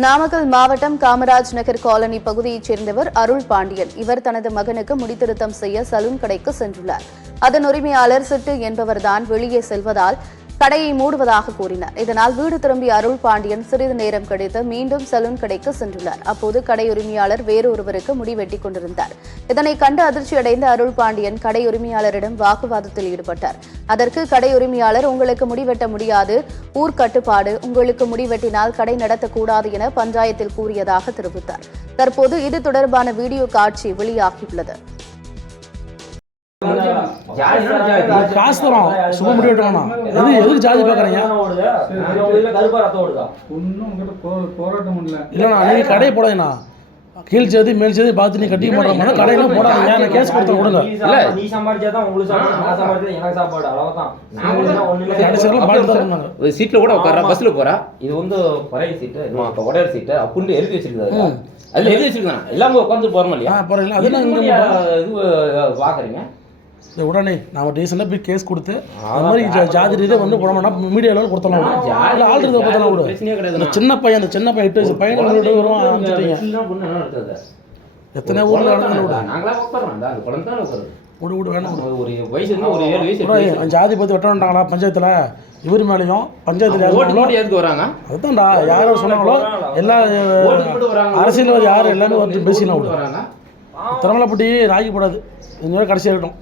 நாமக்கல் மாவட்டம் காமராஜ் நகர் காலனி பகுதியைச் சேர்ந்தவர் அருள் பாண்டியன். இவர் தனது மகனுக்கு முடித்திருத்தம் செய்ய சலூன் கடைக்கு சென்றுள்ளார். அதன் உரிமையாளர் சிட்டு என்பவர்தான் வெளியே செல்வதால் கடையை மூடுவதாக கூறினார். இதனால் வீடு திரும்பிய அருள் பாண்டியன் சிறிது நேரம் கழித்து மீண்டும் சலூன் கடைக்கு சென்றுள்ளார். அப்போது கடை உரிமையாளர் வேறொருவருக்கு முடி வெட்டிக் கொண்டிருந்தார். இதனை கண்டு அதிர்ச்சியடைந்த அருள் பாண்டியன் கடை உரிமையாளரிடம் வாக்குவாதத்தில் ஈடுபட்டார். அதற்கு கடை உரிமையாளர், உங்களுக்கு முடிவெட்ட முடியாது, ஊர் கட்டுப்பாடு, உங்களுக்கு முடிவெட்டினால் கடை நடத்தக்கூடாது என பஞ்சாயத்தில் கூறியதாக தெரிவித்தார். தற்போது இது தொடர்பான வீடியோ காட்சி வெளியாகியுள்ளது. காசு தரோம் சும்மா முடிவு வேணாம். எதுக்கு ஜாதி பார்க்குறீங்க? இல்லைண்ணா நீங்கள் கடையை போடாதீண்ணா. கீழ் சேதி மேல் சேதி பார்த்து நீ கட்டி போடுறாங்க கடையெல்லாம் போடாதீங்க. நான் கேஸ் கொடுத்து கொடுங்க. நீ சம்பாதிச்சாதான் உங்களுக்கு சாப்பாடு, நான் சம்பாதிச்சா எனக்கு சாப்பாடு, அவ்வளவுதான். சீட்ல கூட உட்கார பஸ்ல போறா. இது வந்து பழைய சீட்டு, உடையாட சீட்டு அப்படின்னு எழுதி வச்சிருக்காரு. அதுல எழுதி வச்சிருக்காங்க எல்லாமே உட்காந்து போறோம் இல்லையா? போறீங்களா? அதெல்லாம் இது பாக்குறீங்க. உடனே நான் ரீசெண்டாக போய் கேஸ் கொடுத்து அது மாதிரி ஜாதி ரீதியாக வந்து போட மாட்டா மீடியா லெவலில் கொடுத்தலாம். இல்லை ஆள் இதை பார்த்தலாம் விடு. அந்த சின்ன பையன் 8 வயசு பையனை வரும் அனுப்பிச்சிட்டீங்க. எத்தனை ஊரில் விடு விடு வேணாம். ஒரு வயசு ஒரு 7 வயசு ஜாதி பற்றி வெட்ட வேண்டாங்களா பஞ்சாயத்தில்? இவர் மேலேயும் பஞ்சாயத்தில் எதுக்கு வராங்க? அதுதான்டா யாரோ சொன்னாங்களோ எல்லா அரசியல்வாதி யார் எல்லாமே வந்து பேசிக்கலாம் விடு. திறமலைப்பட்டி ராகி போடாது. இந்த கடைசியாக இருக்கட்டும்.